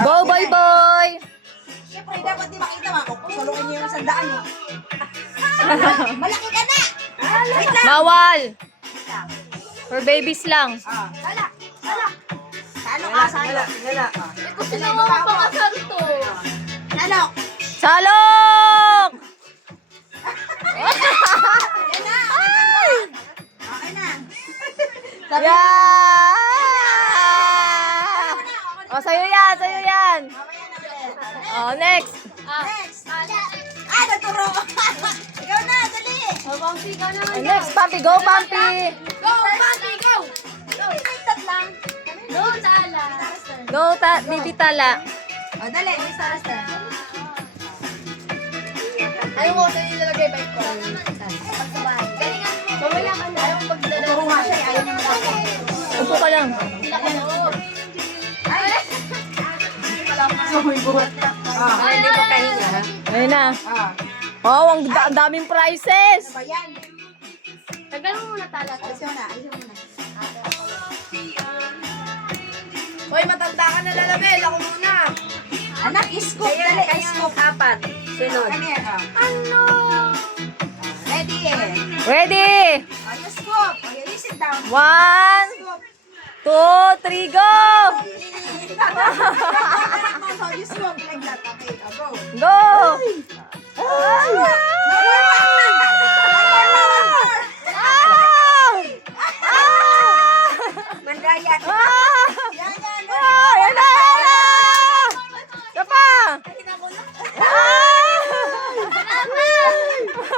Go, boy, boy! Siyempre, dapat di makita mo. Sulungin niyo yung sandaan eh. Malaki ka na! Wait lang! Bawal! For babies lang. Sala! Sala! Salo ka, salo. Sala. Gusto na mo pakasal to. Salo! Salok! Ayan na! Okay na! Yeah! O, sa'yo yan, sa'yo yan. Mamaya na ulit. O, next. Next! Naturo! Ikaw na, dali! Next, Pampi. Go, Pampi. Go, Pati, go! Go! Iligtat lang. Go, Tala. Go, Bibi Tala. O, dali, may Sarastar. Ayaw ko sa'yo ilalagay ba ito? Galingan mo. Mamaya ka na. Ayaw mo pagdala. Turo nga siya, ayaw niya magkakaroon. Upo ka lang. Ay! Sorry, buhat na. Hindi pa kahinga, ha? Ayun na. Oh, ang daming prizes. Ano ba yan? Tagal mo muna tala. Ayos mo na, ayos mo na. Hoy, matanda ka na, Lalabel. Ako muna. Anak, iskop, Kaya dali, kayo iskop. apat. Sunod. Ano yan, Ano? Ready eh. Ready? O, you scoop. O, you sit down. 1, Scoop. 2, 3, go! So, you scoop like that. Okay, go. Go! Mandayan. Ah! Yan, yan, Ah! Yan na! Yan na! Isa pa!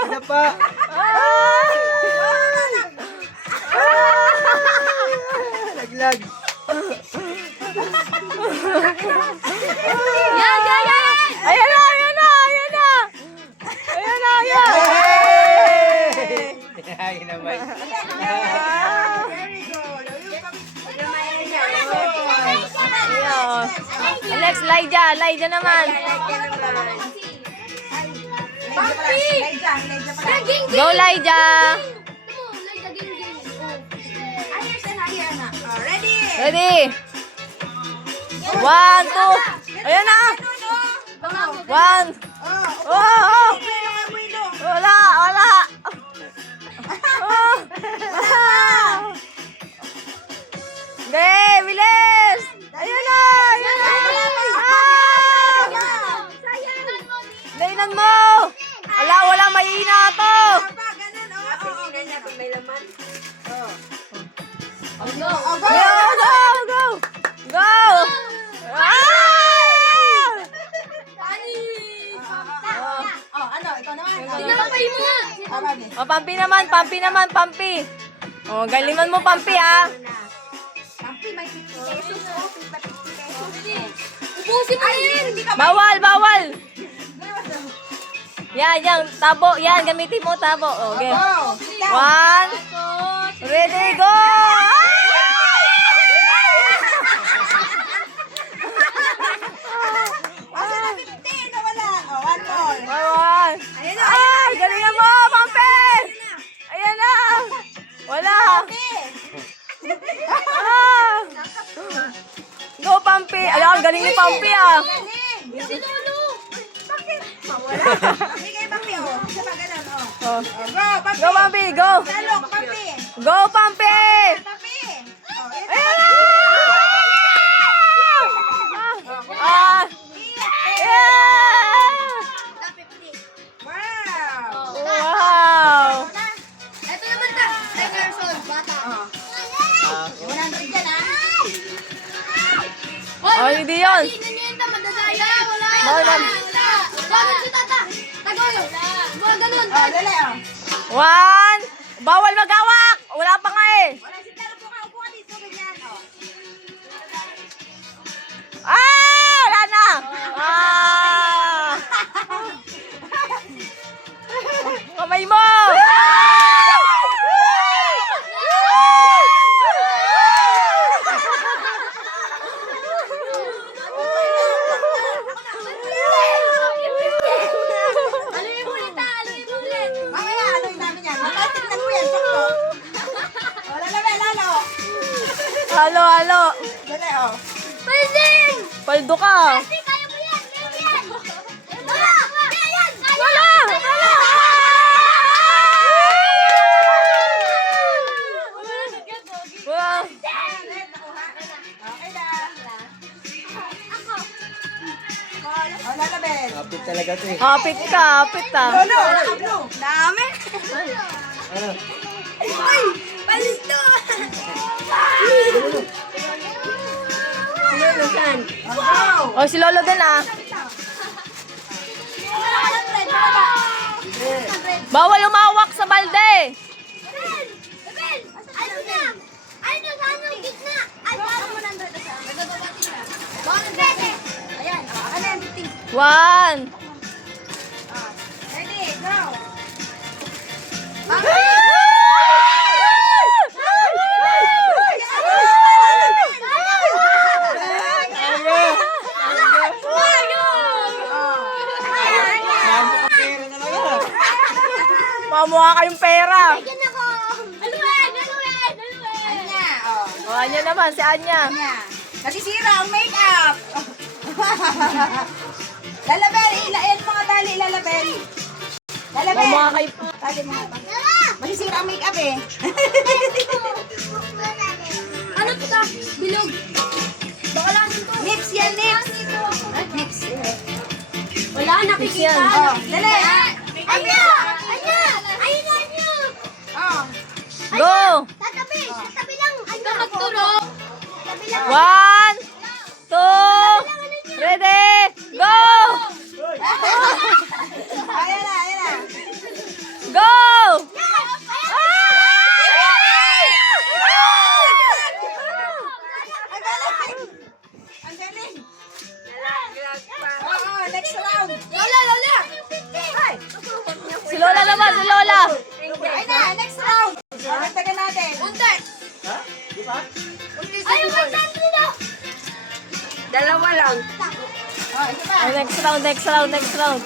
Isa pa. Laglag. Yan! Yan! Yan! Ayan na! Ayan na! Ayan na! Ayan na! Ayan! Ay, naman. Very good. Ayun. Next, Lydia. Lydia naman. Go, Lydia. Ready? Ready? 1, 2. Ayan na! 1. Oh! Oh! Wala! Wala! Oh! Hindi! Bilis! Ayan na! Ayan na! Ah! Lainan mo! Ala, wala mahina to! May laman. Go! Go! Go! Go! Ah! Oh, Pampi naman, Pampi naman, Pampi. Oh, galiman mo, Pampi, ha? Ubusin mo yan! Bawal, bawal. Yan, yan, tabo. Yan, gamitin mo, tabo. Okay. 1, ready, go! Bawal. Ay, galingan mo, Pampi! Ayan na. Wala. Ah. Go, Pampi. Alam, ang galing ni Pampi, ah. Si Lolo! Oh. Go, Pampi, go. Go, Pampi! Ayan na! Ah! Yeah! Wow! Ito naman ta! Emerson, bata. Oh, hindi yun. Hindi niya yung madadaya. Wala. Bawal, bawal. Bawal si tata. Tagoy. Mga ganun. 1. Bawal magawak. Wala pa nga eh. Ah! Wala na. Ah! Kamay mo. Aluin mo ulit ta. Aluin mo ulit. Mamaya, ano yung namin yan? Tignan mo yan, Chok. Wala na, Oh. Paldo ka. Wow. Okay na. Oh, lalabel. Kapit talaga to eh. Kapit ka, kapit ah. Lolo, naka-blue. Dami. Ano? Palito. Oh, O, si Lolo din ah. Bawal umawak sa balde. ayan. Oh, ano yan, 50. 1. Ready, go. Pera na lang. Mamukha kayong pera. Ano na? Oh. O, Anya naman, si Anya. Anya. Nasisira ang makeup. Lalabel, ayan mga tali, lalabel. Lalabel. Mamukha kayo. Tali mo nga pa. Masisira ang makeup eh. Ano to ka? Bilog. Baka lang ito. Nips yan, nips. Nips. Wala, nakikita. Oh, dali. Anya! Anya! Ayun na niyo! Oh. Go. Tatabi! Tatabi lang! Anya! Magtulog! Tatabi lang! 1, 2, ready, go! Ayan na, ayan na. Go! Ang galing. Ang galing. Oo, next round. Lola! Lola! Ay, Si Lola naman, si Lola. ay na, next round. Dagdagan natin. Bundet! Ha? Di ba? Ayun! Magtatabi na! Dalawa lang. Oh, ito pa. Oh, next round, next round, next round.